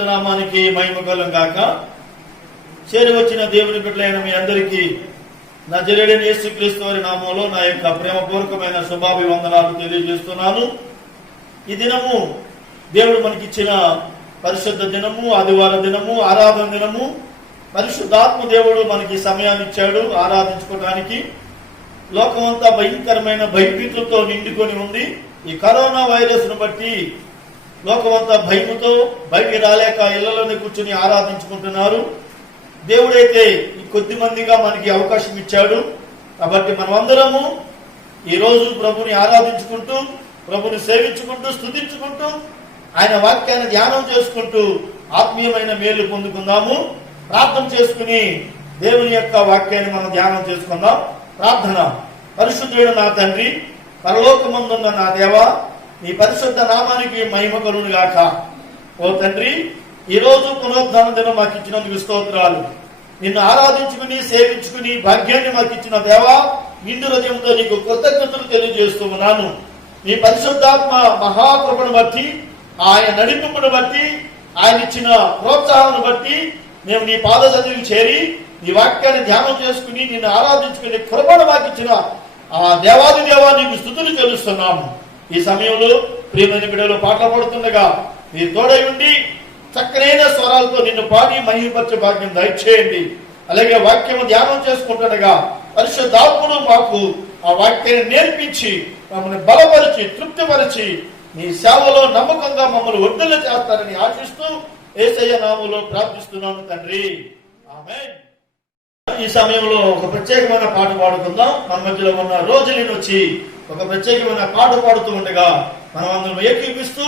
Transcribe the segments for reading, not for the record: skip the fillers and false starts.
పరిశుద్ధ నామానికి మహిమ కలుగును గాక. చేరి వచ్చిన దేవుని బిడ్డలైన మీ అందరికీ నజరేయుడైన యేసుక్రీస్తు వారి నామంలో నా యొక్క ప్రేమపూర్వకమైన శుభాభివందనాలు తెలియజేస్తున్నాను. ఈ దినము దేవుడు మనకిచ్చిన పరిశుద్ధ దినము, ఆదివార దినము, ఆరాధన దినము. పరిశుద్ధాత్మ దేవుడు మనకి సమయాన్ని ఇచ్చాడు ఆరాధించుకోవడానికి. లోకమంతా భయంకరమైన భయభీతులతో నిండుకొని ఉంది. ఈ కరోనా వైరస్ ను బట్టి లోకమంతా భయముతో బయటికి రాలేక ఇళ్లలోనే కూర్చుని ఆరాధించుకుంటున్నారు. దేవుడైతే ఈ కొద్ది మందిగా మనకి అవకాశం ఇచ్చాడు. కాబట్టి మనమందరము ఈ రోజు ప్రభుని ఆరాధించుకుంటూ, ప్రభుని సేవించుకుంటూ, స్తుతించుకుంటూ, ఆయన వాక్యాన్ని ధ్యానం చేసుకుంటూ ఆత్మీయమైన మేలు పొందుకుందాము. ప్రార్థన చేసుకుని దేవుని యొక్క వాక్యాన్ని మనం ధ్యానం చేసుకుందాం. ప్రార్థన. పరిశుద్ధుడైన నా తండ్రి, పరలోకమందున్న నా దేవా, నీ పరిశుద్ధ నామానికి మహిమ కలుగును గాక. ఓ తండ్రి, ఈ రోజు పునరుద్ధాన దినం మాకు ఇచ్చినందుకు స్తోత్రాలు. నిన్ను ఆరాధించుకుని సేవించుకుని భాగ్యాన్ని మాకు ఇచ్చిన దేవా, నిండు హృదయంతో నీకు కృతజ్ఞతలు తెలియజేస్తూ ఉన్నాను. నీ పరిశుద్ధాత్మ మహాకృపను బట్టి, ఆయన నడిపింపును బట్టి, ఆయన ఇచ్చిన ప్రోత్సాహాన్ని బట్టి మేము నీ పాద సన్నిధికి చేరి నీ వాక్యాన్ని ధ్యానం చేసుకుని నిన్ను ఆరాధించుకుని కృపను మాకు ఇచ్చిన ఆ దేవాది దేవా నీకు స్తుతులు చెల్లిస్తున్నాము. ఈ సమయంలో ప్రియమైన బిడ్డలు పాటలు పాడుతుండగా నీ తోడై ఉండి చక్కనైన స్వరాలతో నిన్ను పాడి మహిమపరచే భాగ్యం దయచేయండి. అలాగే వాక్యము ధ్యానం చేసుకుంటుండగా పరిశుద్ధాత్ముడు మాకు ఆ వాక్యాన్ని నేర్పించి మమ్మల్ని బలపరిచి తృప్తిపరిచి నీ సేవలో నమ్మకంగా మమ్మల్ని ఒడ్డులు చేస్తారని ఆశిస్తూ యేసయ్య నామములో ప్రార్థిస్తున్నాను తండ్రి, ఆమేన్. ఈ సమయంలో ఒక ప్రత్యేకమైన పాట పాడుకుందాం. మన మధ్యలో ఉన్న రోజులను వచ్చి ఒక ప్రత్యేకమైన పాట పాడుతూ ఉండగా మనం అందరం ఏకీపిస్తూ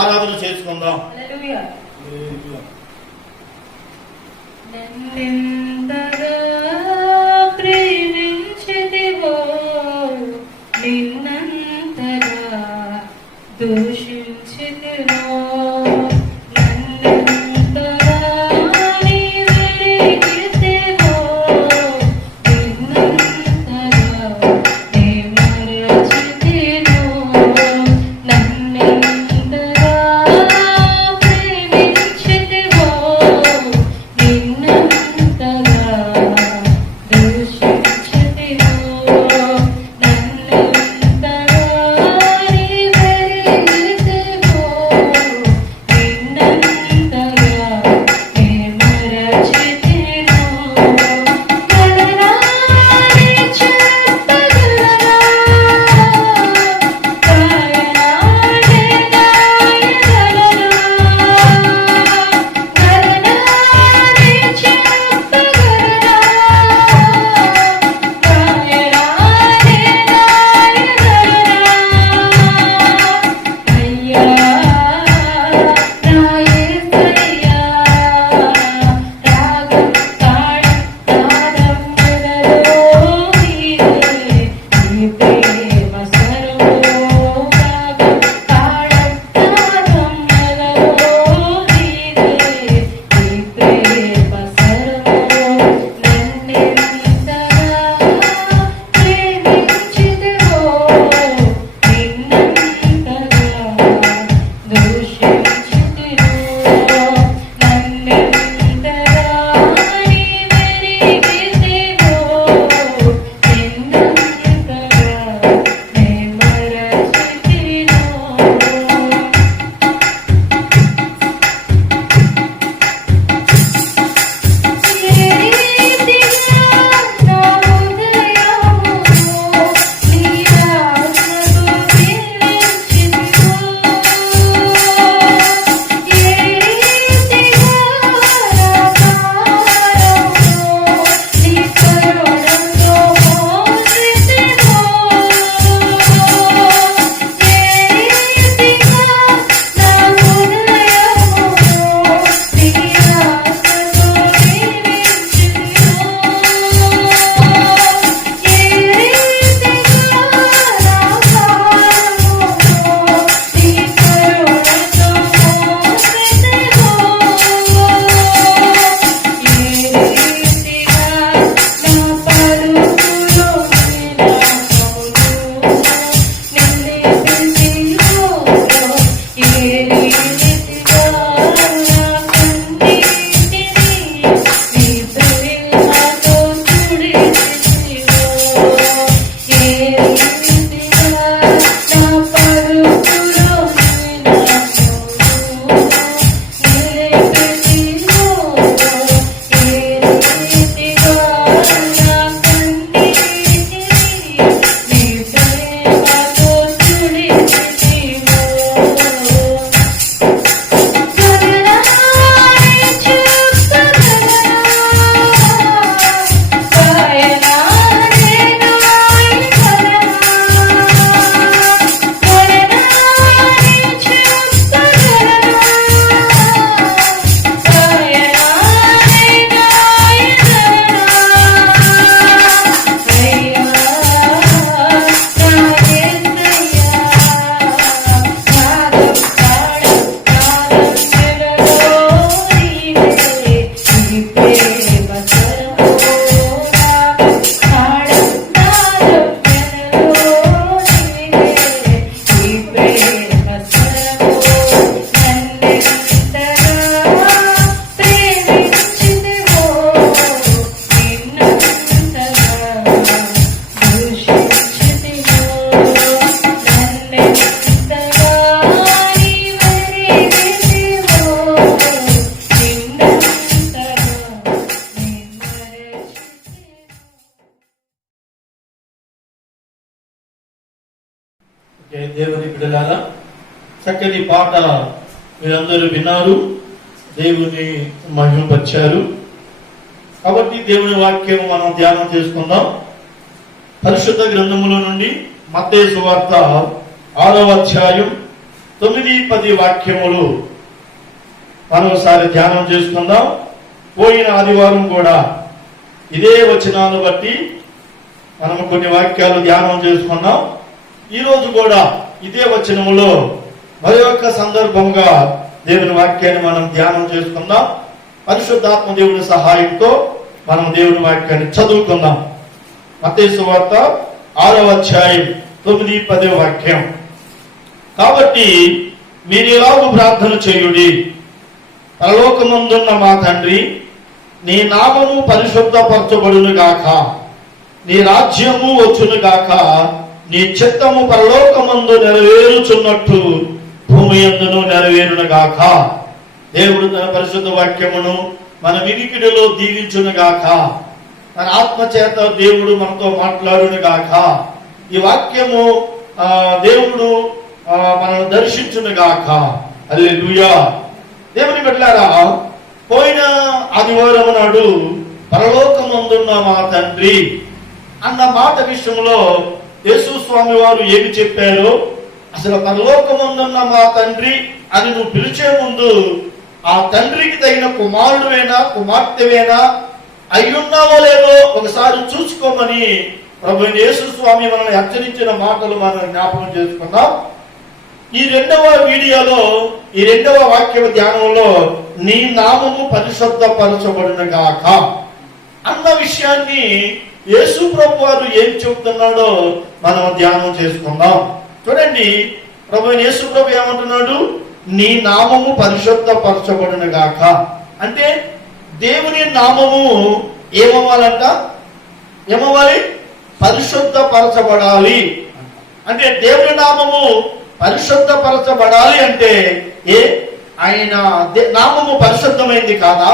ఆరాధన చేసుకుందాం. దేవుని బిడ్డలారా, చక్కని పాట మీరందరూ విన్నారు, దేవుని మహిమపరిచారు. కాబట్టి దేవుని వాక్యం మనం ధ్యానం చేసుకుందాం. పరిశుద్ధ గ్రంథముల నుండి మత్తయి సువార్త 6వ అధ్యాయం 9-10 వాక్యములు మరోసారి ధ్యానం చేసుకుందాం. పోయిన ఆదివారం కూడా ఇదే వచనాలను బట్టి మనం కొన్ని వాక్యాలు ధ్యానం చేసుకున్నాం. ఈ రోజు కూడా ఇదే వచనములో మరి యొక్క సందర్భంగా దేవుని వాక్యాన్ని మనం ధ్యానం చేసుకుందాం. పరిశుద్ధాత్మ దేవుని సహాయంతో మనం దేవుని వాక్యాన్ని చదువుకుందాం. మత్తయి సువార్త 6వ అధ్యాయం 9-10 వాక్యం. కాబట్టి మీరు ఇలాగూ ప్రార్థన చేయుడి: పరలోకమందున్న మా తండ్రి, నీ నామము పరిశుద్ధపరచబడును గాక, నీ రాజ్యము వచ్చును గాక, నీ చిత్తము పరలోకమందు నెరవేరుచున్నట్టు భూమి యందును నెరవేరును గాక. దేవుడు తన పరిశుద్ధ వాక్యమును మన వినికిడిలో దీవించును గాక. మన ఆత్మ చేత దేవుడు మనతో మాట్లాడును గాక. ఈ వాక్యము దేవుడు మనల్ని దర్శించును గాక. హల్లెలూయా. దేవుని బిడ్డలారా, పోయిన ఆదివారం నాడు పరలోకమందున్న మా తండ్రి అన్న మాట విషయంలో యేసు స్వామి వారు ఏమి చెప్పారో, అసలు పరలోకమందున్న మా తండ్రి అని నువ్వు పిలిచే ముందు ఆ తండ్రికి తగిన కుమారుడువేనా కుమార్తెవేనా అయ్యున్నావో లేదో ఒకసారి చూసుకోమని ప్రభు యేసు స్వామి మనల్ని హెచ్చరించిన మాటలు మనం జ్ఞాపకం చేసుకున్నాం. ఈ రెండవ వీడియోలో, ఈ రెండవ వాక్య ధ్యానంలో నీ నామము పరిశుద్ధపరచబడును గాక అన్న విషయాన్ని యేసు ప్రభు వారు ఏం చెబుతున్నాడో మనం ధ్యానం చేసుకుందాం. చూడండి, ప్రభు యేసు ప్రభు ఏమంటున్నాడు? నీ నామము పరిశుద్ధపరచబడును గాక అంటే దేవుని నామము ఏమవ్వాలంట? ఏమవ్వాలి? పరిశుద్ధపరచబడాలి. అంటే దేవుని నామము పరిశుద్ధపరచబడాలి అంటే ఆయన నామము పరిశుద్ధమైంది కాదా?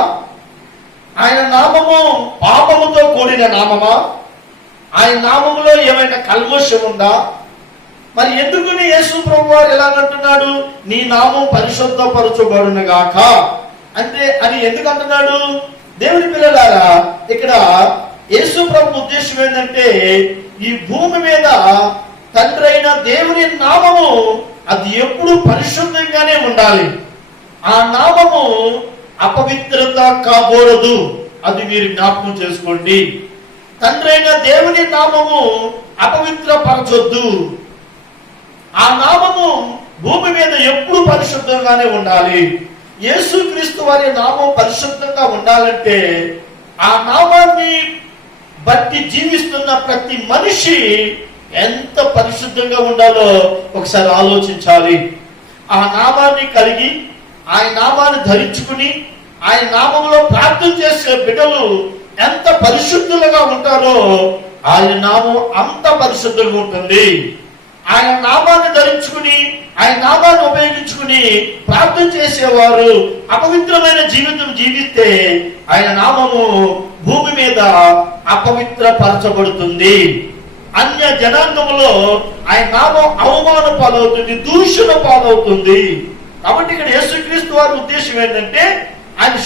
ఆయన నామము పాపముతో కూడిన నామమా? ఆయన నామములో ఏమైనా కల్మషం ఉందా? మరి ఎందుకుని యేసు ప్రభు వారు ఎలాగంటున్నాడు? నీ నామం పరిశుద్ధపరచబడును గాక అంటే అని ఎందుకు అంటున్నాడు? దేవుని పిల్లలారా, ఇక్కడ యేసు ప్రభు ఉద్దేశం ఏంటంటే, ఈ భూమి మీద తండ్రి అయిన దేవుని నామము అది ఎప్పుడు పరిశుద్ధంగానే ఉండాలి. ఆ నామము అపవిత్రత కాబోరదు. అది మీరు జ్ఞాపకం చేసుకోండి. తండ్రి అయిన దేవుని నామము అపవిత్రపరచొద్దు. ఆ నామము భూమి మీద ఎప్పుడు పరిశుద్ధంగానే ఉండాలి. యేసుక్రీస్తు వారి నామం పరిశుద్ధంగా ఉండాలంటే ఆ నామాన్ని బట్టి జీవిస్తున్న ప్రతి మనిషి ఎంత పరిశుద్ధంగా ఉండాలో ఒకసారి ఆలోచించాలి. ఆ నామాన్ని కలిగి ఆయన నామాన్ని ధరించుకుని ఆయన నామంలో ప్రార్థన చేసే బిడ్డలు ఎంత పరిశుద్ధులుగా ఉంటారో ఆయన నామం అంత పరిశుద్ధంగా ఉంటుంది. ఆయన నామాన్ని ధరించుకుని, ఆయన నామాన్ని ఉపయోగించుకుని ప్రార్థన చేసేవారు అపవిత్రమైన జీవితం జీవిస్తే ఆయన నామము భూమి మీద అపవిత్రపరచబడుతుంది. అన్య జనాంగంలో ఆయన నామం అవమాన పాలవుతుంది, దూషణ పాలవుతుంది. కాబట్టి ఇక్కడ యేసుక్రీస్తు వారి ఉద్దేశం ఏంటంటే, ఆయన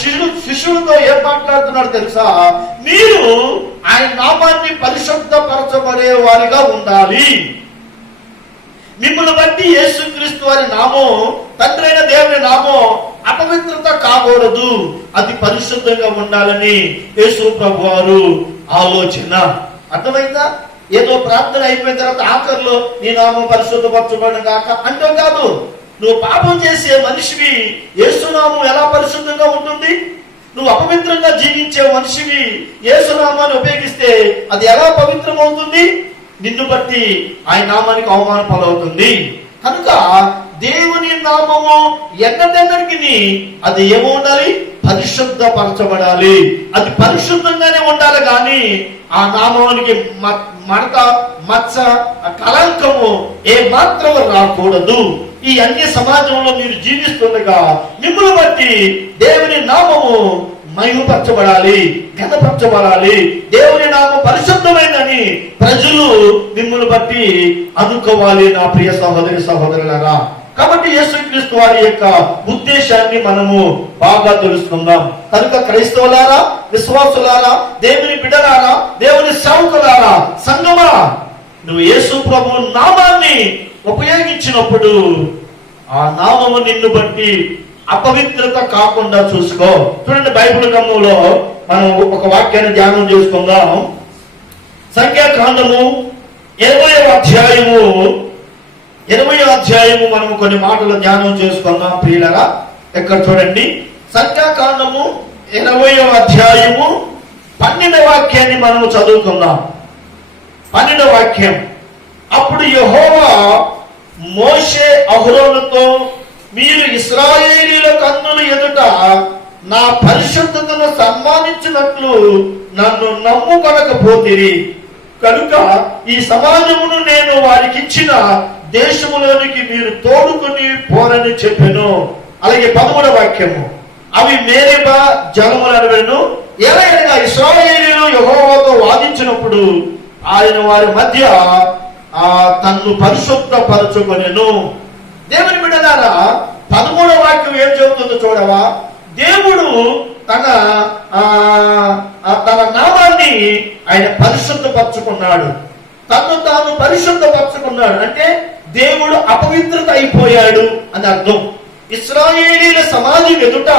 శిష్యులతో ఏం మాట్లాడుతున్నాడు తెలుసా? మీరు ఆయన నామాన్ని పరిశుద్ధపరచబడే వారిగా ఉండాలి. మిమ్మల్ని బట్టి యేసుక్రీస్తు వారి నామం, తండ్రి అయిన దేవుని నామం అపవిత్రత కాకూడదు, అది పరిశుద్ధంగా ఉండాలని యేసు ప్రభు వారు ఆలోచన. అర్థమైందా? ఏదో ప్రార్థన అయిపోయిన తర్వాత ఆఖరిలో నీ నామం పరిశుద్ధపరచబడిన కాక అంటే కాదు. నువ్వు పాపం చేసే మనిషివి, యేసునామం ఎలా పరిశుద్ధంగా ఉంటుంది? నువ్వు అపవిత్రంగా జీవించే మనిషివి, యేసునామాన్ని ఉపయోగిస్తే అది ఎలా పవిత్రమవుతుంది? నిన్ను బట్టి ఆయన నామానికి అవమాన పాలవుతుంది. కనుక దేవుని నామము ఎన్నదెన్నరికి అది ఏమో ఉండాలి, పరిశుద్ధపరచబడాలి. అది పరిశుద్ధంగానే ఉండాలి, కానీ ఆ నామానికి మడత, మచ్చ, కలంకము ఏ మాత్రం రాకూడదు. ఈ అన్య సమాజంలో మీరు జీవిస్తుండగా మిమ్మల్ని బట్టి దేవుని నామము మహిమపరచబడాలి, ఘనపరచబడాలి. దేవుని నామం పరిశుద్ధమైందని ప్రజలు మిమ్మల్ని బట్టి అనుకోవాలి. నా ప్రియ సహోదరి సహోదరులారా, కాబట్టి యేసుక్రీస్తు వారి యొక్క ఉద్దేశాన్ని మనము బాగా తెలుసుకుందాం. కనుక క్రైస్తవులారా, విశ్వాసులారా, దేవుని బిడ్డలారా, దేవుని సేవకులారా, సంగమా, నువ్వు యేసు ప్రభు నామాన్ని ఉపయోగించినప్పుడు ఆ నామము నిన్ను బట్టి అపవిత్రత కాకుండా చూసుకో. చూడండి, బైబిల్ గ్రంథంలో మనం ఒక వాక్యాన్ని ధ్యానం చేసుకుందాం. సంఖ్యాకాండము 20వ అధ్యాయము మనం కొన్ని మాటలు ధ్యానం చేసుకుందాం ప్రియులరా. ఇక్కడ చూడండి, సంఖ్యాకాండము 20వ అధ్యాయము 12వ వాక్యాన్ని మనం చదువుకుందాం. 12వ వాక్యం. అప్పుడు యెహోవా మోషే అహరోనుతో, మీరు ఇశ్రాయేలీయుల కన్నుల ఎదుట నా పరిశుద్ధతను సన్మానించినట్లు నన్ను నమ్ముకొనకపోతిరి కనుక ఈ సమాజమును నేను వారికి ఇచ్చిన దేశములోనికి మీరు తోడుకుని పోరని చెప్పెను. అలాగే 13వ వాక్యము. అవి మేరెబా జలములను ఎలాగనగా ఇశ్రాయేలీయులు యెహోవాతో వాదించినప్పుడు ఆయన వారి మధ్య తన్ను పరిశుద్ధపరచుకొనెను. దేవుని బిడ్డలారా, 13వ వాక్యం ఏం చెబుతుందో చూడవా? దేవుడు తన నామాన్ని ఆయన పరిశుద్ధపరచుకున్నాడు, తను తాను పరిశుద్ధపరచుకున్నాడు. అంటే దేవుడు అపవిత్రత అయిపోయాడు అని అర్థం. ఇశ్రాయేలీయుల సమాజం ఎదుట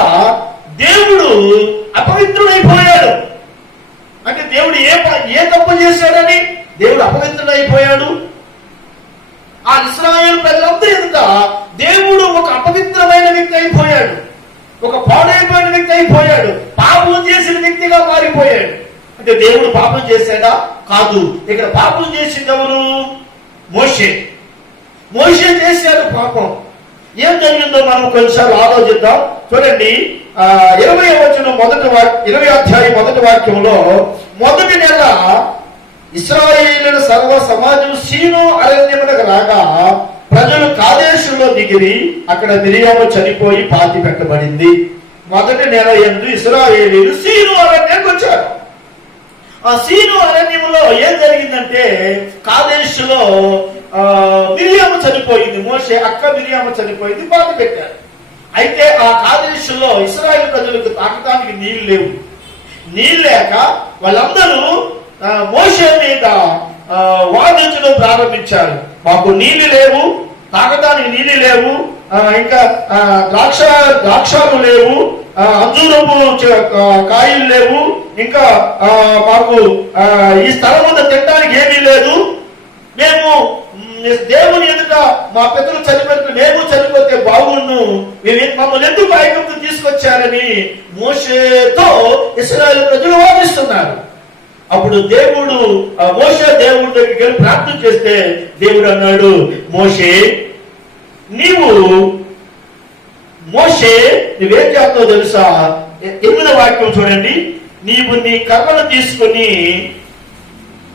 దేవుడు అపవిత్రుడైపోయాడు. అంటే దేవుడు ఏ తప్పు చేశాడని దేవుడు అపవిత్రుడైపోయాడు? ఆ ఇశ్రాయేలు ప్రజలందరూ ఎదుట దేవుడు ఒక అపవిత్రమైన వ్యక్తి అయిపోయాడు, ఒక పాడైపోయిన వ్యక్తి అయిపోయాడు, పాపం చేసిన వ్యక్తిగా మారిపోయాడు. అంటే దేవుడు పాపం చేశాడా? కాదు. ఇక్కడ పాపం చేసింది ఎవరు? మోషే చేశాడు పాపం. ఏం జరిగిందో మనం కొన్నిసార్లు ఆలోచిద్దాం. చూడండి, 20వ అధ్యాయం 1వ వాక్యంలో, మొదటి నెల ఇశ్రాయేలీయుల సర్వ సమాజం సీను అరణ్యమునకు రాగా ప్రజలు కాదేశులో దిగిరి, అక్కడ మిరియాము చనిపోయి పాతి పెట్టబడింది. మొదటి నెల యందు ఇశ్రాయేలీయులు సీను అరణ్యానికి వచ్చారు. ఆ సీను అరణ్యంలో ఏం జరిగిందంటే, కాదేశులో మిరియాము చనిపోయింది. మోషే అక్క మిరియాము చనిపోయింది, పాతి పెట్టారు. అయితే ఆ కాదేశులో ఇశ్రాయేలు ప్రజలకు తాకటానికి నీళ్లు లేవు. నీళ్ళు లేక వాళ్ళందరూ మోషే మీద వాదించడం ప్రారంభించారు. మాకు నీళ్లు లేవు, తాగటానికి నీళ్లు లేవు, ఇంకా ద్రాక్షాలు లేవు, అంజూరపు కాయలు లేవు, ఇంకా మాకు ఈ స్థలం మీద తినడానికి ఏమీ లేదు. మేము దేవుని ఎదుట మా పితరులు చనిపోయినట్టు మేము చనిపోతే బాగుండు, మమ్మల్ని ఎందుకు ఐగుప్తు తీసుకొచ్చారని మోషేతో ఇశ్రాయేలు ప్రజలు వాదిస్తున్నారు. అప్పుడు మోషే దేవుడి దగ్గరికి వెళ్ళి ప్రార్థన చేస్తే దేవుడు అన్నాడు, నువ్వేం చేస్తావు తెలుసా? 8వ వాక్యం చూడండి. నీవు నీ కర్రను తీసుకుని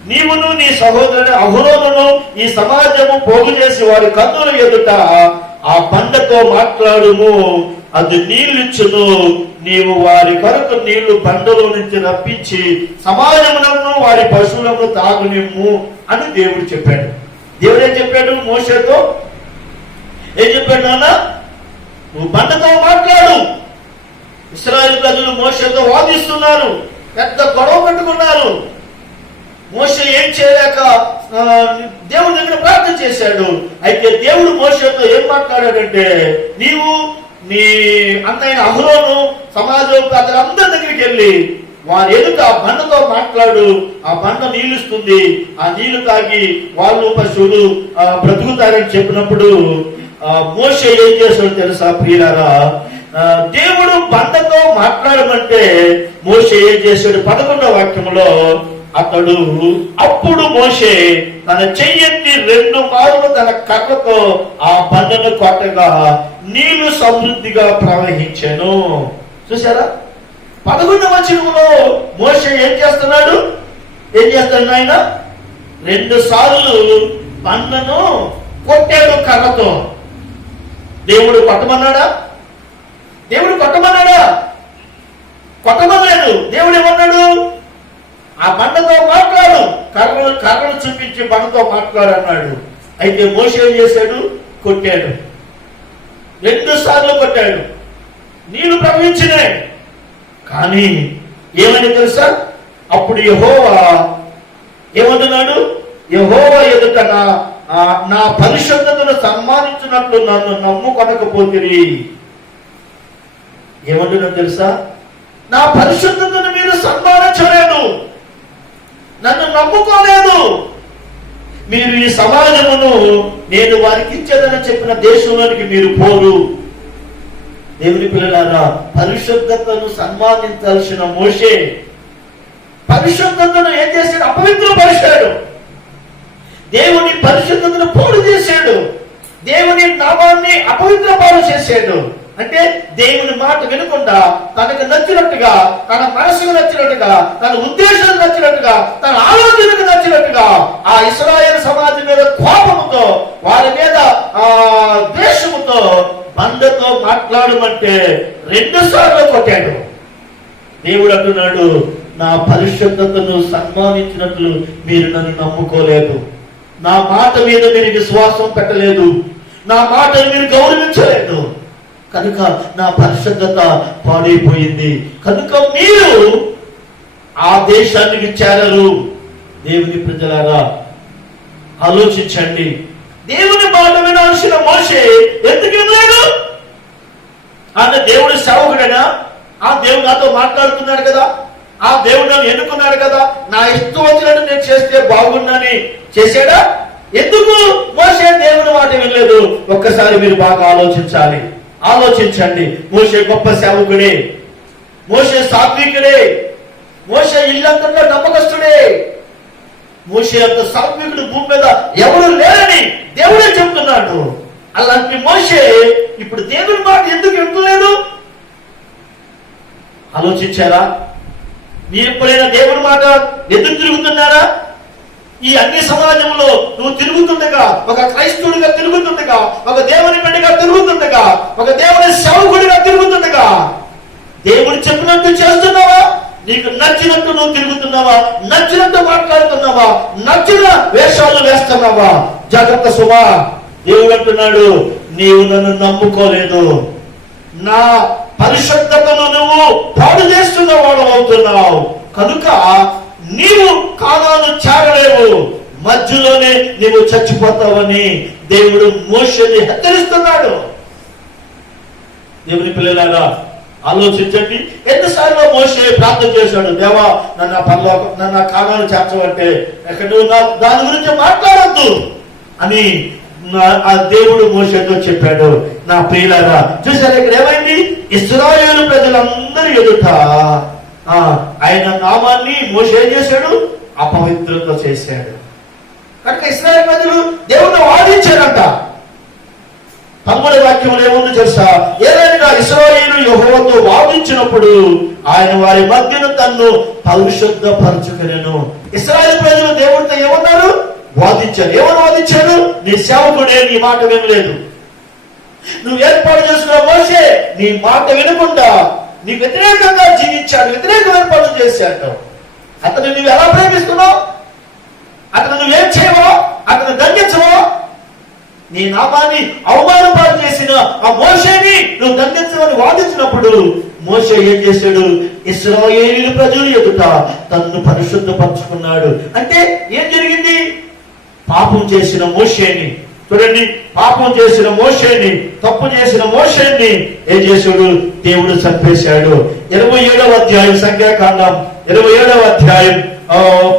నీవును నీ సహోదరుని అహరోనును ఈ సమాజము పోగు చేసి వారి కన్నుల ఎదుట ఆ బండతో మాట్లాడుము, అది నీళ్ళిచ్చును. నీవు వారి కొరకు నీళ్లు బండలో నుంచి రప్పించి సమాజములను వారి పశువులను తాగునిమ్ము అని దేవుడు చెప్పాడు. దేవుడు ఏం చెప్పాడు? మోషేతో ఏం చెప్పాడు? నాన్న, నువ్వు బండతో మాట్లాడు. ఇశ్రాయేలు ప్రజలు మోషేతో వాదిస్తున్నారు, పెద్ద గొడవ పెట్టుకున్నారు. మోషే ఏం చేయలేక దేవుడి దగ్గర ప్రార్థన చేశాడు. అయితే దేవుడు మోషేతో ఏం మాట్లాడాడంటే, నీవు నీ అన్నయ్య అహరోను సమాజం అందరి దగ్గరికి వెళ్ళి వారి ఎదుట ఆ బండతో మాట్లాడు, ఆ బండ నీళ్ళిస్తుంది, ఆ నీళ్లు తాగి వాళ్ళు పశువులు బ్రతుకుతారని చెప్పినప్పుడు మోషే ఏం చేశాడు తెలుసా ప్రియులారా? దేవుడు బండతో మాట్లాడమంటే మోషే ఏం చేశాడు? 11వ వాక్యంలో అతడు అప్పుడు మోషే తన చెయ్యెత్తి 2 మార్లు తన కర్రతో ఆ బండను కొట్టగా నీళ్లు సమృద్ధిగా ప్రవహించెను. చూసారా? 11వ వచనంలో మోషే ఏం చేస్తున్నాడు? ఆయన 2 సార్లు బండను కొట్టాడు కర్రతో. దేవుడు కొట్టమన్నాడా? కొట్టమనలేదు. దేవుడు ఏమన్నాడు? ఆ బండతో మాట్లాడు, కర్రను చూపించి బండతో మాట్లాడు అన్నాడు. అయితే మోషే ఏం చేశాడు? కొట్టాడు. 2 సార్లు కొట్టాడు, నీళ్లు ప్రవహించినాయి. కానీ ఏమని తెలుసా? అప్పుడు యెహోవా ఏమంటున్నాడు? యెహోవా ఎదుట నా పరిశుద్ధతను సన్మానించినట్లు నన్ను నమ్ముకొనకపోతిరి. ఏమంటున్నాడు తెలుసా? నా పరిశుద్ధతను మీరు సన్మానించలేదు, నన్ను నమ్ముకోలేదు. మీరు ఈ సమాజమును నేను వారికి ఇచ్చేదని చెప్పిన దేశంలోనికి మీరు పోరు. దేవుని పిల్లలారా, పరిశుద్ధతను సన్మానించాల్సిన మోషే పరిశుద్ధతను ఏం చేశాడు? అపవిత్రపరిచాడు. దేవుని పరిశుద్ధతను పోడు చేశాడు. దేవుని నామాన్ని అపవిత్రపాలు చేశాడు. అంటే దేవుని మాట వినకుండా తనకు నచ్చినట్టుగా, తన మనసుకు నచ్చినట్టుగా, తన ఉద్దేశానికి నచ్చినట్టుగా, తన ఆలోచనకు నచ్చినట్టుగా ఆ ఇశ్రాయేలు సమాజం మీద కోపముతో, వారి మీద ద్వేషముతో బండతో మాట్లాడమంటే 2 సార్లు కొట్టాడు. దేవుడు అంటున్నాడు, నా పరిశుద్ధతను సన్మానించినట్లు మీరు నన్ను నమ్ముకోలేదు, నా మాట మీద మీరు విశ్వాసం పెట్టలేదు, నా మాటను మీరు గౌరవించలేదు, కనుక నా పరిశుద్ధత పాడైపోయింది. కనుక మీరు ఆ దేశానికి చేరరు. దేవుని ప్రజలారా ఆలోచించండి. దేవుని మాట వినాల్సిన మోషే ఎందుకు వినలేదు? అంటే దేవుడి సేవకుడేనా? ఆ దేవుడు నాతో మాట్లాడుతున్నాడు కదా, ఆ దేవుడు నన్ను ఎన్నుకున్నాడు కదా, నా ఇష్టం వచ్చినట్టు నేను చేస్తే బాగుందని చేశాడా? ఎందుకు మోషే దేవుని మాట వినలేదు? ఒక్కసారి మీరు బాగా ఆలోచించండి. మోషే గొప్ప సేవకుడే, మోషే సాత్వికుడే, మోషే ఇల్లంతటా నమ్మకస్తుడే. మోషే అంత సాత్వికుడు భూమి మీద ఎవరు లేరని దేవుడే చెప్తున్నాడు. అలాంటి మోషే ఇప్పుడు దేవుని మాట ఎందుకు వినలేదు? ఆలోచించారా? మీరు ఎప్పుడైనా దేవుని మాట ఎందుకు తిరుగుతున్నారా? ఈ అన్ని సమాజంలో నువ్వు తిరుగుతుండగా, ఒక క్రైస్తవుడిగా తిరుగుతుండగా, ఒక దేవుని బిడ్డగా తిరుగుతుండగా, ఒక దేవుని సేవకుడిగా తిరుగుతుండగా, దేవుడు చెప్పినట్టు చేస్తున్నావా? నీకు నచ్చినట్టు నువ్వు తిరుగుతున్నావా? నచ్చినట్టు మాట్లాడుతున్నావా? నచ్చిన వేషాలు వేస్తున్నావా? జాగ్రత్త సుమా. దేవుడు అంటున్నాడు, నీవు నన్ను నమ్ముకోలేదు, నా పరిశుద్ధతను నువ్వు పాడు చేస్తున్న వాడు అవుతున్నావు, కనుక నీవు కానాను చేరలేవు, మధ్యలోనే నీవు చచ్చిపోతావని దేవుడు మోషేని హెచ్చరిస్తున్నాడు. దేవుని పిల్లలారా ఆలోచించండి. ఎన్నిసార్లు మోషే ప్రార్థన చేశాడు, దేవా నన్ను కానాను చేర్చవంటే నువ్వు దాని గురించి మాట్లాడద్దు అని ఆ దేవుడు మోషేతో చెప్పాడు. నా ప్రియులారా చూసారు, ఇక్కడ ఏమైంది? ఇశ్రాయేలు ప్రజలందరి ఎదుట ఆయన నామాన్ని మోషే ఏం చేశాడు? అపవిత్రత చేశాడు. కనుక ఇశ్రాయేలు ప్రజలు దేవుడు వాదించారంట. 13వ వాక్యంలో ఏముంది తెలుసా? ఏదైనా ఇశ్రాయేలు యెహోవాతో వాదించినప్పుడు ఆయన వారి మధ్యను తన్ను పరిశుద్ధపరచుకొనెను. ఇశ్రాయేలు ప్రజలు దేవుడితో ఏమన్నారు? వాదించారు. ఏమని వాదించారు? నీ సేవకుడే నీ మాట వినలేదు, నువ్వు ఏర్పాటు చేసుకున్న మోషే నీ మాట వినకుండా నీ వ్యతిరేకంగా జీవించాడు, వ్యతిరేకమైన పనులు చేశాడు. అతను నువ్వు ఎలా ప్రేమిస్తున్నావు? అతను నువ్వేం చేయవో, అతను దండించవో, నీ నామాన్ని అవమానపాటు చేసిన ఆ మోషేని నువ్వు దండించమని వాదించినప్పుడు మోషే ఏం చేశాడు? ఇశ్రాయేలు ప్రజలు ఎదుట తన్ను పరిశుద్ధపరచుకున్నాడు. అంటే ఏం జరిగింది? పాపం చేసిన మోషేని చూడండి, పాపం చేసిన మోషేని, తప్పు చేసిన మోషేని ఏం చేశాడు? దేవుడు చంపేశాడు. 27వ అధ్యాయం సంఖ్యాకాండం 27వ అధ్యాయం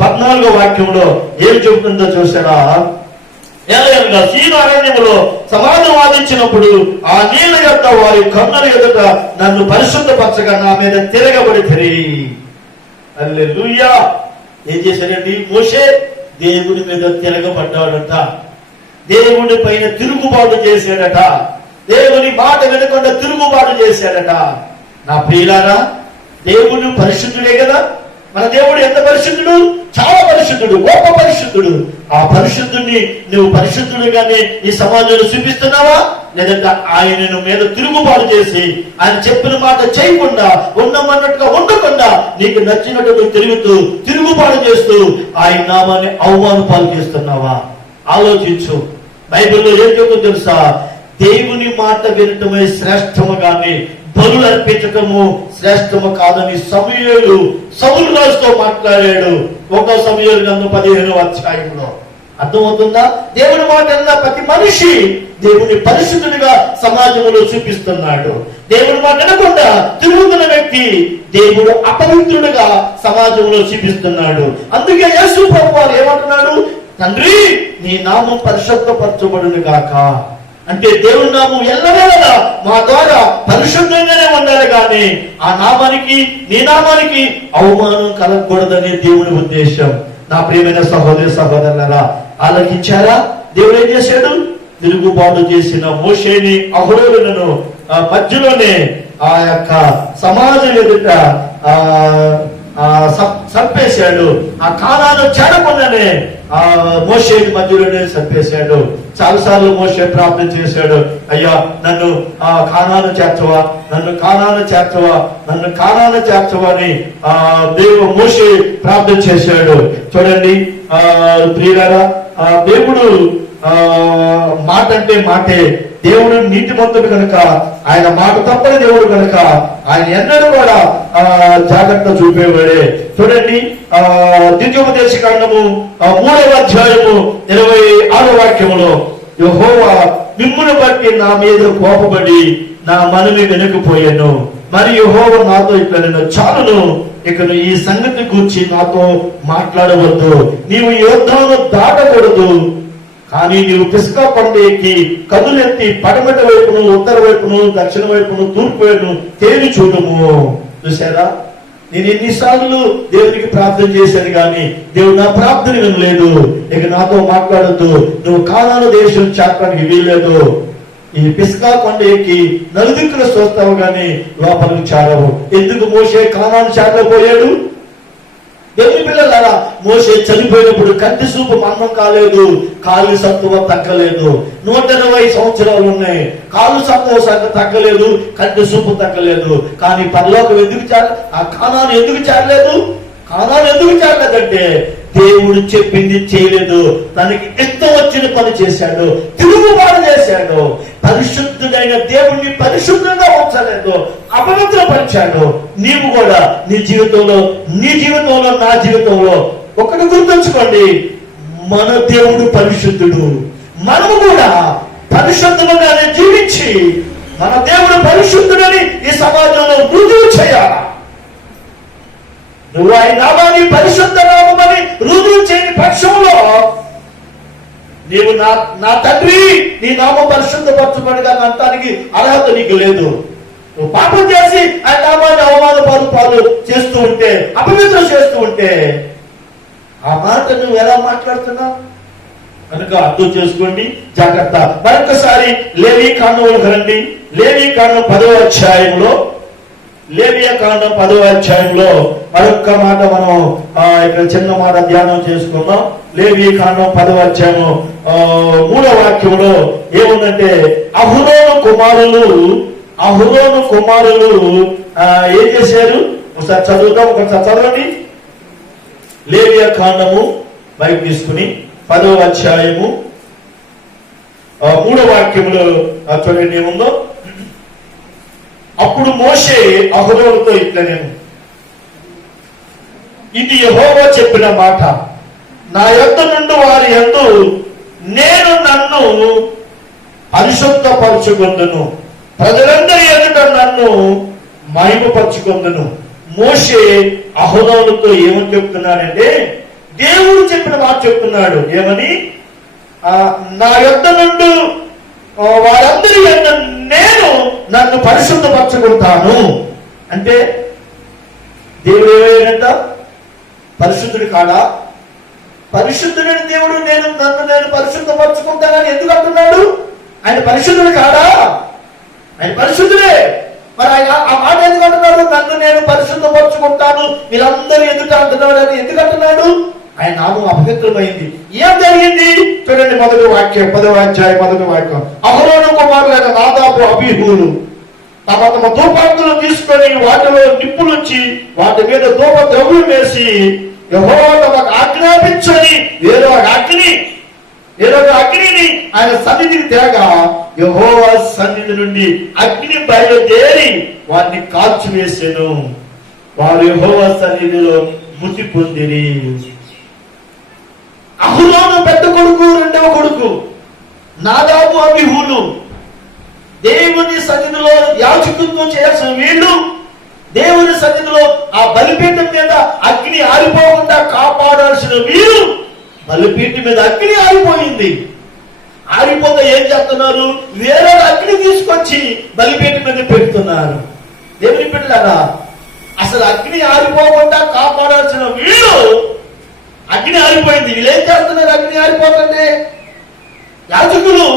14వ వాక్యంలో ఏం చెబుతుందో చూసారా? ఏలయనగా సీను అరణ్యములో సమాజం వాదించినప్పుడు ఆ నీళ్ల యొక్క వారి కన్నుల ఎదుట నన్ను పరిశుద్ధపరచగా నా మీద తిరగబడి హల్లెలూయా. ఏం చేశాడండి? మోషే దేవుడి మీద తిరగబడ్డాడట, దేవుడి పైన తిరుగుబాటు చేశాడట, దేవుని మాట వినకుండా తిరుగుబాటు చేశాడట. నా ప్రియులారా, దేవుడు పరిశుద్ధుడే కదా. మన దేవుడు ఎంత పరిశుద్ధుడు? చాలా పరిశుద్ధుడు, గొప్ప పరిశుద్ధుడు. ఆ పరిశుద్ధుడిని నువ్వు పరిశుద్ధుడిగానే ఈ సమాజంలో చూపిస్తున్నావా? లేదంటే ఆయనను మీద తిరుగుబాటు చేసి ఆయన చెప్పిన మాట చేయకుండా, ఉండమన్నట్టుగా ఉండకుండా నీకు నచ్చినట్టు తిరుగుతూ తిరుగుబాటు చేస్తూ ఆయన నామాన్ని అవమాన పాలు చేస్తున్నావా? ఆలోచించు. బైబిల్లో ఏం చెబుతుందో తెలుసా? దేవుని మాట వినటమే శ్రేష్టము గాని బలులు అర్పించటము శ్రేష్టము కాదని సౌలు రాజుతో మాట్లాడాడు. 1 సమూయేలు గ్రంథం 15వ అధ్యాయంలో. అర్థమవుతుందా? దేవుని మాట అన్న ప్రతి మనిషి దేవుని పరిశుద్ధుడిగా సమాజంలో చూపిస్తున్నాడు. దేవుని మాట అనకుండా తిరుగుతున్న వ్యక్తి దేవుడు అపవిత్రుడిగా సమాజంలో చూపిస్తున్నాడు. అందుకే యేసు ప్రభువు వారు ఏమంటున్నాడు? తండ్రి, నీ నామం పరిశుద్ధపరచబడును గాక. అంటే దేవుని నామం ఎల్లవేళలా మా ద్వారా పరిశుద్ధంగానే ఉండాలి కానీ ఆ నామానికి, నీ నామానికి అవమానం కలగకూడదనే దేవుని ఉద్దేశం. నా ప్రియమైన సహోదరి సహోదరులారా, ఆలకించారా? దేవుడు ఏం చేశాడు? తిరుగుబాటు చేసిన మోషేని, అహరోనులను మధ్యలోనే ఆ యొక్క సమాజం ఎదుట చంపేశాడు. ఆ కానాను చేరకుండానే ఆ మోషేని మధ్యలోనే చంపేశాడు. చాలాసార్లు మోషే ప్రార్థన చేశాడు, అయ్యా నన్ను కానాను చేర్చవా, నన్ను కానాను చేర్చవా, నన్ను కానాను చేర్చవా అని దేవుడు మోషే ప్రార్థన చేశాడు. చూడండి ప్రియులారా, దేవుడు మాట అంటే మాటే. దేవుడు నీతిమంతుడు కనుక, ఆయన మాట తప్పని దేవుడు కనుక ఆయన ఎన్నడూ కూడా జాగ్రత్త చూపేవాడే. చూడండి ద్వితీయోపదేశకాండము 3వ అధ్యాయము 26వ వాక్యములో, యెహోవా మిమ్మును బట్టి నా మీద కోపపడి నా మనవి వెనుకపోయాను. మరి యెహోవా నాతో ఇట్లా చాలును, ఇక ఈ సంగతి గురించి నాతో మాట్లాడవద్దు, నీవు యోర్దాను దాటకూడదు, కానీ నీవు పిస్కా కొండ ఎక్కి కన్నులెత్తి పడమటి వైపును, ఉత్తర వైపును, దక్షిణ వైపును, తూర్పు వైపును తేలి చూడము. చూసారా? నేను ఎన్నిసార్లు దేవునికి ప్రార్థన చేశాను కానీ దేవుడు నా ప్రార్థన వినలేదు. ఇక నాతో మాట్లాడద్దు, నువ్వు కానాను దేశం చేరడానికి వీల్లేదు, ఈ పిస్కా కొండ ఎక్కి నలుదిక్కులు చూస్తావు కానీ లోపలికి చేరవు. ఎందుకు మోషే కానాను చేరలేకపోయాడు? దేవుని పిల్లలారా, మోషే చనిపోయినప్పుడు కంటి చూపు మన్నం కాలేదు, కాలు సత్తువ తగ్గలేదు. 120 సంవత్సరాలు ఉన్నాయి, కాలు సత్తువ తగ్గలేదు, కంటి చూపు తగ్గలేదు. కానీ పరలోకం ఎందుకు ఆ కానాను ఎందుకు చేరలేదు? కానాను ఎందుకు చేరలేదంటే దేవుడు చెప్పింది చేయలేదు, తనకి ఇష్టం వచ్చిన పని చేశాడు, తిరుగుబాటు చేశాడు. పరిశుద్ధుడైన దేవుణ్ణి పరిశుద్ధంగా ఉంచలేదు, అపవిత్రపరిచాడు. నీవు కూడా నీ జీవితంలో, నా జీవితంలో ఒకటి గుర్తుంచుకోండి, మన దేవుడు పరిశుద్ధుడు. మనము కూడా పరిశుద్ధంగానే జీవించి మన దేవుడు పరిశుద్ధుడని ఈ సమాజంలో రుజువు చేయాలి. నువ్వు ఆయన నామాన్ని పరిశుద్ధ నామమని రుజువు చేయని పక్షంలో నీవు నా తండ్రి నీ నామం పరిశుద్ధపరచబడిగా అంటానికి అర్హత నీకు లేదు. నువ్వు పాపం చేసి ఆయన నామాన్ని అవమాన పాలు చేస్తూ ఉంటే, అపవిత్రం చేస్తూ ఉంటే, ఆ మాట నువ్వు ఎలా మాట్లాడుతున్నావు? కనుక అర్థం చేసుకోండి, జాగ్రత్త. మరొకసారి లేవి కాండంలోకి రండి. లేవి కాండం 10వ అధ్యాయంలో, లేవియా కాండం 10వ అధ్యాయంలో మరొక్క మాట మనం ఇక్కడ చిన్న మాట ధ్యానం చేసుకుందాం. లేవి కాండం 10వ అధ్యాయం 3వ వాక్యంలో ఏముందంటే, అహరోను కుమారులు ఏం చేశారు? ఒకసారి చదువుతాం, ఒకసారి చదవండి. లేవియా కాండము బయట తీసుకుని 10వ అధ్యాయము 3వ వాక్యంలో చూడండి ఏముందో. అప్పుడు మోషే అహరోనుతో ఇట్లనేను, ఇది యెహోవా చెప్పిన మాట, నా యొద్ద నుండి వారి యందు నేను నన్ను పరిశుద్ధపరచుకొందును, ప్రజలందరి ఎదుట నన్ను మహిమపరచుకొందును. మోషే అహరోనుతో ఏమని చెప్తున్నాడంటే, దేవుడు చెప్పిన మాట చెప్తున్నాడు. ఏమని? నా యొద్ద నుండి వారందరి యొద్ద నేను నన్ను పరిశుద్ధపరచుకుంటాను. అంటే దేవుడు ఏమయ్యాడంట? పరిశుద్ధుడు కాడా? పరిశుద్ధుడైన దేవుడు నేను పరిశుద్ధపరచుకుంటానని ఎందుకు అంటున్నాడు? ఆయన పరిశుద్ధుడు కాడా? ఆయన పరిశుద్ధుడే. మరి ఆయన ఆ మాట ఎందుకు అంటున్నాడు? నన్ను నేను పరిశుద్ధపరచుకుంటాను వీళ్ళందరూ ఎదుట అంటున్నాడు అని ఎందుకు అంటున్నాడు? ఆయన నామం అపవిత్రమైంది. ఏం జరిగింది చూడండి. 10వ వాక్యం, 10వ అధ్యాయం 1వ వాక్యం. అహరోను కుమారులైన నాదాబు, అబీహులు తమ ధూపార్తులు తీసుకొని వాటిలో నిప్పులుంచి వాటి మీద ధూప ద్రవ్యం వేసి యెహోవా తమకు ఆజ్ఞాపించని వేరొక అగ్నిని ఆయన సన్నిధికి తేగా, యెహోవా సన్నిధి నుండి అగ్ని బయలుదేరి వారిని కాల్చివేసెను. వారు యెహోవా సన్నిధిలో మృతి పొందిరి. అహరోను పెద్ద కొడుకు, రెండవ కొడుకు నాదాబు, అబీహులు దేవుని సన్నిధిలో యాజకత్వం చేయాల్సిన వీళ్ళు, దేవుని సన్నిధిలో ఆ బలిపీఠం మీద అగ్ని ఆరిపోకుండా కాపాడాల్సిన వీరు, బలిపీఠం మీద అగ్ని ఆరిపోయింది. ఆరిపోతే ఏం చేస్తున్నారు? వేరే అగ్ని తీసుకొచ్చి బలిపీఠం మీద పెడుతున్నారు. దేవుని బిడ్డలారా, అసలు అగ్ని ఆరిపోకుండా కాపాడాల్సిన వీళ్ళు అగ్ని ఆరిపోయింది. వీళ్ళు ఏం చేస్తున్నారు? అగ్ని ఆరిపోతుంటే యాజకులు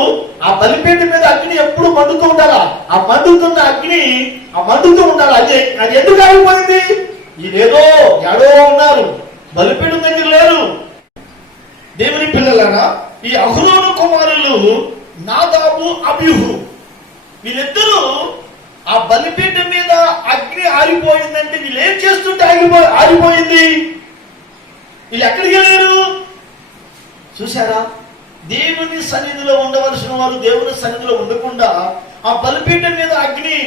ఆ బలిపీఠం మీద అగ్ని ఎప్పుడు మండుతూ ఉండాలా? ఆ మండుతున్న అగ్ని మండుతూ ఉండాలి. అది ఎందుకు ఆగిపోయింది? ఇదేదో ఎడో ఉన్నారు, బలిపీఠం దగ్గర లేరు. దేవుని పిల్లలారా, ఈ అహరోను కుమారులు నాదాబు, అబీహు వీళ్ళిద్దరూ ఆ బలిపీఠం మీద అగ్ని ఆరిపోయిందంటే వీళ్ళు ఏం చేస్తుంటే ఆరిపోయింది? వీళ్ళు ఎక్కడికి వెళ్ళారు? చూసారా? దేవుని సన్నిధిలో ఉండవలసిన వారు దేవుని సన్నిధిలో ఉండకుండా ఆ బలిపీఠం మీద అగ్ని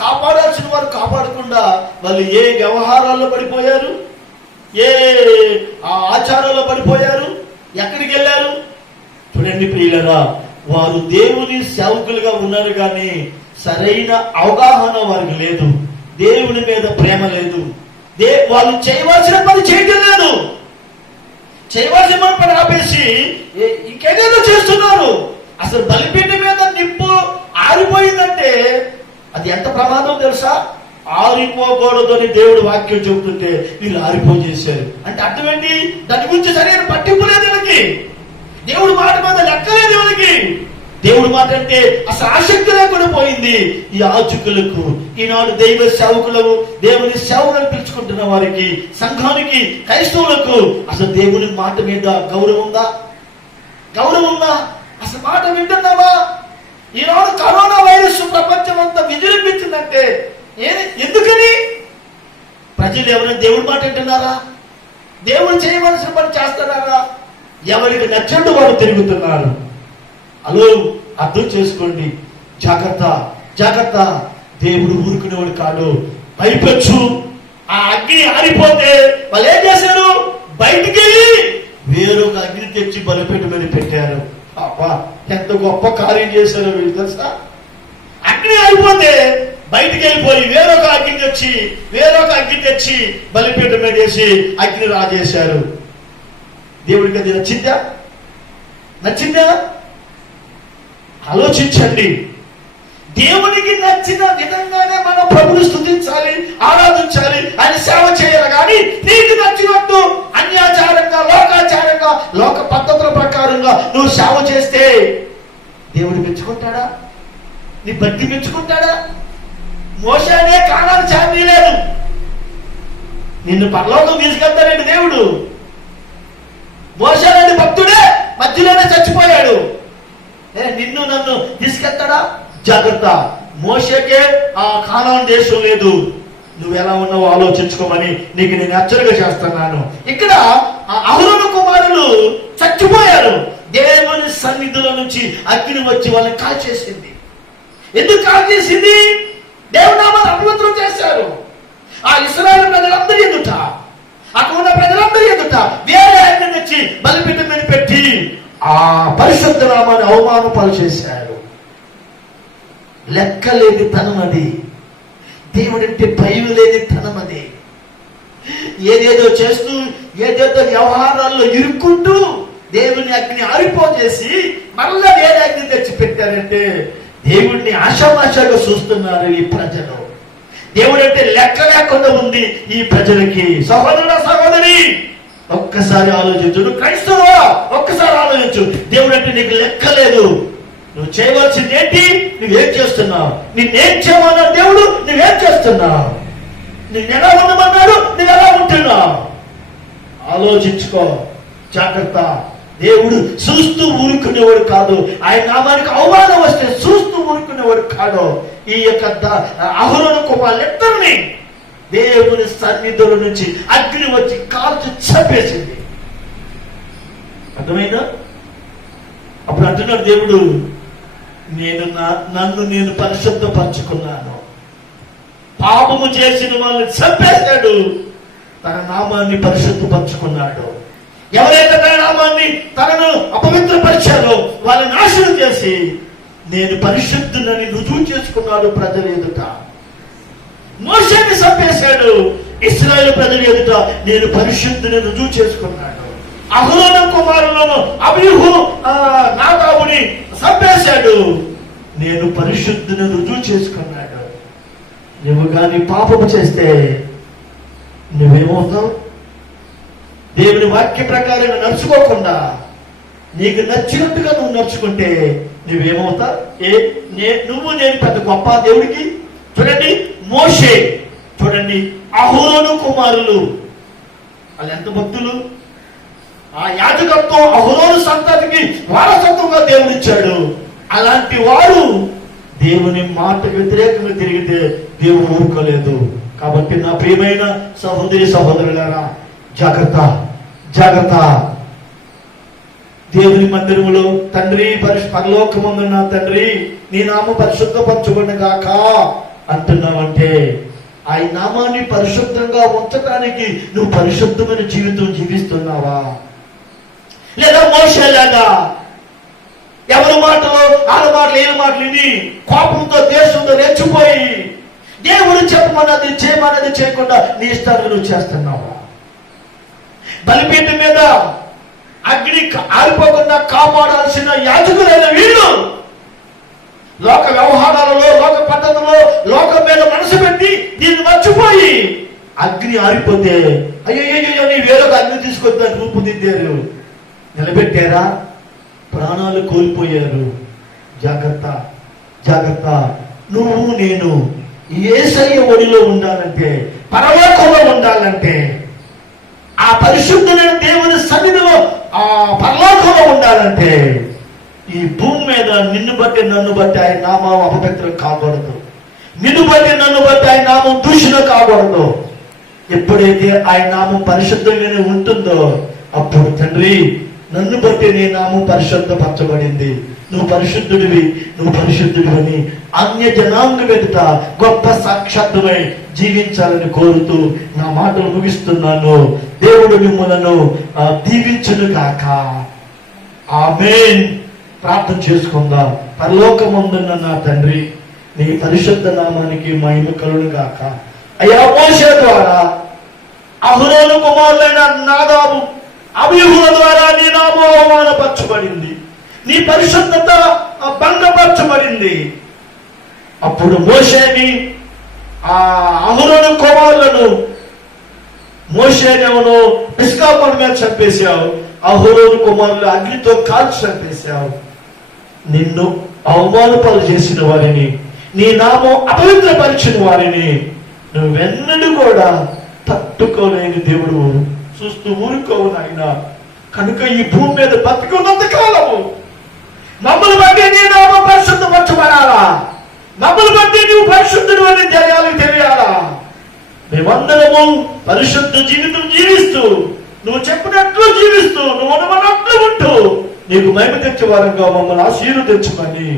కాపాడాల్సిన వారు కాపాడకుండా వాళ్ళు ఏ వ్యవహారాల్లో పడిపోయారు, ఏ ఆచారాల్లో పడిపోయారు, ఎక్కడికి వెళ్ళారు? చూడండి ప్రియులరా, వారు దేవుని సేవకులుగా ఉన్నారు కానీ సరైన అవగాహన వారికి లేదు. దేవుని మీద ప్రేమ లేదు. వాళ్ళు చేయవలసిన పని చేయటం లేదు. చేయవలసిన పని ఆపేసి ఇంకేదేదో చేస్తున్నారు. అసలు బలిపీఠం మీద నిప్పు ఆరిపోయిందంటే అది ఎంత ప్రమాదం తెలుసా? ఆరిపోకూడదు అని దేవుడు వాక్యం చెబుతుంటే వీళ్ళు ఆరిపోజేశారు. అంటే అర్థం ఏంటి? దాని గురించి సరైన పట్టింపు లేదు వీళ్ళకి. దేవుడు మాట మీద లెక్కలేదు వీళ్ళకి. దేవుడు మాట అంటే అసలు ఆసక్తి లేకుండా పోయింది ఈ యాజకులకు. ఈనాడు దైవ సేవకులకు, దేవుని సేవకులను పిలుచుకుంటున్న వారికి, సంఘానికి, క్రైస్తవులకు అసలు దేవుని మాట మీద గౌరవం ఉందా? అసలు మాట వింటున్నావా? ఈనాడు కరోనా వైరస్ ప్రపంచం అంతా విజృంభించిందంటే ఎందుకని? ప్రజలు ఎవరైనా దేవుడి మాట వింటున్నారా? దేవుడు చేయవలసిన పని చేస్తున్నారా? ఎవరికి నచ్చినట్టు వారు తిరుగుతున్నారు. అలో అర్థం చేసుకోండి. జాగ్రత్త. దేవుడు ఊరుకునేవాడు కాదు. పైపెచ్చు ఆ అగ్ని ఆరిపోతే వాళ్ళు ఏం చేశారు? బయటికి వెళ్ళి వేరొక అగ్ని తెచ్చి బలిపీఠం మీద పెట్టారు. ఎంత గొప్ప కార్యం చేశారు వీళ్ళు తెలుసా? అగ్ని ఆరిపోతే బయటికి వెళ్ళిపోయి వేరొక అగ్ని తెచ్చి బలిపీఠం మీద వేసి అగ్ని రాజేశారు. దేవుడికి అది నచ్చిందా? ఆలోచించండి. దేవునికి నచ్చిన విధంగానే మనం ప్రభుని స్తుతించాలి, ఆరాధించాలి, ఆయన సేవ చేయాలి. కానీ నీకు నచ్చినట్టు అన్యాచారంగా, లోకాచారంగా, లోక పద్ధతుల ప్రకారంగా వ్యతిరేకంగా నువ్వు సేవ చేస్తే దేవుడు మెచ్చుకుంటాడా? నీ భక్తి మెచ్చుకుంటాడా? మోషేనే కానాను చేరలేదు, నిన్ను పరలోకం తీసుకెళ్తాడండి దేవుడు. మోషే అనే భక్తుడే మధ్యలోనే చచ్చిపోయాడు. నిన్ను నన్ను తీసుకెళ్తాడా? జాగ్రత్త. మోషేకే ఆ కానాను దేశం లేదు. నువ్వు ఎలా ఉన్నావో ఆలోచించుకోమని నీకు నేను హెచ్చరిక చేస్తున్నాను. ఇక్కడ అహరోను కుమారులు చచ్చిపోయారు. దేవుని సన్నిధిలో నుంచి అగ్ని వచ్చి వాళ్ళని కాల్చేసింది. ఎందుకు కాల్చేసింది? దేవునామాన్ని అపవిత్రం చేశారు. ఆ ఇశ్రాయేలు ప్రజలందరి ఎదుట, అక్కడ ఉన్న ప్రజలందరి ఎదుట వేరే అగ్ని తెచ్చి బలిపీఠం మీద పెట్టి ఆ పరిశుద్ధ నామాన్ని అవమానపాలు చేశారు. లెక్కలేని తనం అది. దేవుడంటే భయం లేని తనం అది. ఏదేదో చేస్తూ ఏదేదో వ్యవహారాల్లో ఇరుక్కుంటూ దేవుని అగ్ని ఆరిపోచేసి మళ్ళా వేరే అగ్ని తెచ్చి పెట్టారంటే దేవుడిని ఆశామాషాగా చూస్తున్నారు ఈ ప్రజలు. దేవుడు అంటే లెక్క లేకుండా ఉంది ఈ ప్రజలకి. సహోదరుడ సహోదరి, ఒక్కసారి ఆలోచించు. నువ్వు క్రైస్తవా, ఒక్కసారి ఆలోచించు. దేవుడు అంటే నీకు లెక్క లేదు. నువ్వు చేయవలసింది ఏంటి? నువ్వేం చేస్తున్నావు? నిన్నేం చేయమన్నాడు దేవుడు? నువ్వేం చేస్తున్నావు? నిన్ను ఎలా ఉండమన్నాడు? నువ్వు ఎలా ఉంటున్నావు? ఆలోచించుకో. జాగ్రత్త. దేవుడు చూస్తూ ఊరుకునేవాడు కాదు. ఆయన నామానికి అవమానం వస్తే చూస్తూ ఊరుకునేవాడు కాదు. ఈ యొక్క అహరోను కుమారులిద్దరిని దేవుని సన్నిధుల నుంచి అగ్ని వచ్చి కాల్చి చంపేసింది. అర్థమైందా? అప్పుడు అంటున్నాడు దేవుడు, నన్ను నేను పరిశుద్ధపరచుకున్నాను. పాపము చేసిన వాళ్ళని చంపేశాడు, తన నామాన్ని పరిశుద్ధపరచుకున్నాడు. ఎవరైతే తన నామాన్ని తనను అపవిత్రపరిచారో వాళ్ళని నాశనం చేసి నేను పరిశుద్ధునని రుజువు చేసుకున్నాడు ప్రజల ఎదుట. మోషేని చంపేశాడు, ఇశ్రాయేలు ప్రజల ఎదుట నేను పరిశుద్ధుని రుజువు చేసుకున్నాడు. అహరోను కుమారులను అబీహు నాదాబుని చంపేశాడు, నేను పరిశుద్ధుని రుజువు చేసుకున్నాడు. నువ్వు కానీ పాపము చేస్తే నువ్వేమవుతావు? దేవుని వాక్య ప్రకారం నడుచుకోకుండా నీకు నచ్చినట్టుగా నువ్వు నడుచుకుంటే నువ్వేమవుతావు? నేను పెద్ద గొప్ప దేవుడికి. చూడండి, మోషే, చూడండి, అహరోను కుమారులు వాళ్ళు ఎంత భక్తులు. ఆ యాజకత్వం అహరోను సంతతికి వారసత్వంగా దేవుడు ఇచ్చాడు. అలాంటి వారు దేవుని మాటకు వ్యతిరేకంగా తిరిగితే దేవుడు ఊరుకోలేదు. కాబట్టి నా ప్రియమైన సహోదరి సహోదరులారా, జాగ్రత్త జాగ్రత్త. దేవుని మందిరములో తండ్రి పరలోకమందున్న తండ్రి నీ నామం పరిశుద్ధపరచబడిన గాక అంటున్నావంటే ఆయన నామాన్ని పరిశుద్ధంగా ఉంచడానికి నువ్వు పరిశుద్ధమైన జీవితం జీవిస్తున్నావా? లేదా మోషేలాగా ఎవరి మాటలు ఆడ మాటలు ఏం మాటలు విని కోపంతో దేశంతో రెచ్చిపోయి దేవుడు చెప్పమన్నది చేయమన్నది చేయకుండా నీ ఇష్టాన్ని నువ్వు చేస్తున్నావా? బలిపీఠం మీద అగ్ని ఆరిపోకుండా కాపాడాల్సిన యాజకులైన వీళ్ళు లోక వ్యవహారాలలో, లోక పద్ధతుల్లో, లోకం మీద మనసు పెట్టి దీన్ని మర్చిపోయి అగ్ని ఆరిపోతే అయ్యో నీ వేరొక అగ్ని తీసుకొద్దని రూపుదిద్దారు, నిలబెట్టారా? ప్రాణాలు కోల్పోయారు. జాగ్రత్త జాగ్రత్త. నువ్వు నేను యేసయ్య ఒడిలో ఉండాలంటే, పరలోకంలో ఉండాలంటే, ఆ పరిశుద్ధమైన దేవుని సన్నిధిలో ఆ పరలోకంలో ఉండాలంటే ఈ భూమి మీద నిన్ను బట్టి నన్ను బట్టి ఆయన నామం అపవిత్రం కాకూడదు. నిన్ను బట్టి నన్ను బట్టి ఆయన నామం దూషణ కాకూడదు. ఎప్పుడైతే ఆయన నామం పరిశుద్ధంగానే ఉంటుందో అప్పుడు తండ్రి నన్ను బట్టి నీ నామం పరిశుద్ధపరచబడింది, నువ్వు పరిశుద్ధుడివి, నువ్వు పరిశుద్ధుడివని అన్య జనాంగం ఎదుట గొప్ప సాక్షాత్తుమై జీవించాలని కోరుతూ నా మాటలు ముగిస్తున్నాను. దేవుడు మిమ్మలను దీవించును గాక. ఆమేన్. ప్రార్థన చేసుకుందాం. పరలోకమందున్న నా తండ్రి, నీ పరిశుద్ధ నామానికి మహిమ కలుగును గాక. అయ్యా, మోషే ద్వారా అహరోను కుమారులైన నాదాబు అబీహుల ద్వారా నీ నామం అవమానపరచబడింది, నీ పరిశుద్ధత భంగపరచబడింది. అప్పుడు మోషేని ఆ అహరోను కుమారులను మోషేనేమో పిస్గా కొండ మీద చంపేశావు, అహరోను కుమారులు అగ్నితో కాల్చి చంపేశావు. నిన్ను అవమానపాలు చేసిన వారిని, నీ నామం అపవిత్రపరిచిన వారిని నువ్వెన్నడూ కూడా తట్టుకోలేని దేవుడు, చూస్తూ ఊరుకోవు నాయన. కనుక ఈ భూమి మీద బతికున్నంత కాలము మమ్మల్ని బట్టి నీ నామం పరిశుద్ధపరచబడాలా, మమ్మల్ని బట్టి నువ్వు పరిశుద్ధుడు అని తెలియాలా. మేమందరము పరిశుద్ధ జీవితం జీవిస్తూ, నువ్వు చెప్పినట్లు జీవిస్తూ, నువ్వు అనుమన్నట్లు ఉంటూ నీకు మహిమ తెచ్చే వారంగా మమ్మల్ని ఆశీర్వదించమని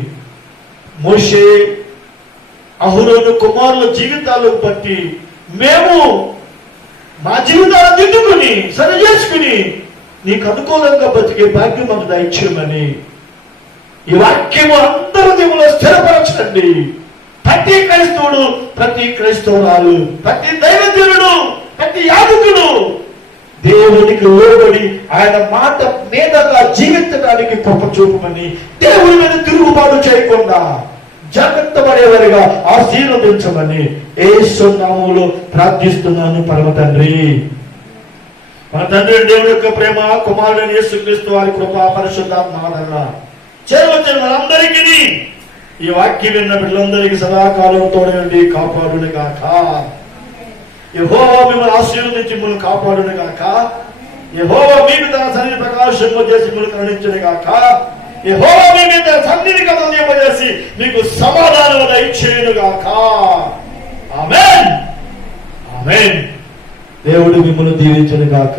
మోషే అహరోను కుమారుల జీవితాలను బట్టి మేము మా జీవితాలను దిద్దుకుని సరి చేసుకుని నీకు అనుకూలంగా బతికే భాగ్యం మాకు దయచేయమని ఈ వాక్యము అందరూ దేవులో స్థిరపరచండి. ప్రతి క్రైస్తవుడు, ప్రతి క్రైస్తవురాలు, ప్రతి దైవజనుడు, ప్రతి యాజకుడు దేవునికి లోబడి ఆయన మాట మీదగా జీవించడానికి కృప చూపమని, దేవుని మీద తిరుగుబాటు చేయకుండా జాగ్రత్త పడేవారిగా ఆశీర్వదించమని యేసు నామములో ప్రార్థిస్తున్నాను పరమ తండ్రి. మన తండ్రి దేవుడి యొక్క ప్రేమ, కుమారుడైన యేసుక్రీస్తు వారి కృప, పరిశుద్ధాత్మ ఆదరణ చేరవచ్చిన మనందరికీ, ఈ వాక్యం విన్న బిడ్డలందరికీ సదాకాలం తోడనండి కాపాడును గాక. యెహోవా మిమ్మల్ని ఆశీర్వదించి మిమ్మల్ని కాపాడును గాక. యెహోవా మీకు తన సన్నిధి ప్రకాశంగా చేసి మిమ్మల్ని కరుణించును గాక. యెహోవా మీ మీద తన సన్నిధి కదలింపజేసి మీకు సమాధానం దయచేయును గాక. ఆమేన్, ఆమేన్. దేవుడు మిమ్మల్ని దీవించును గాక.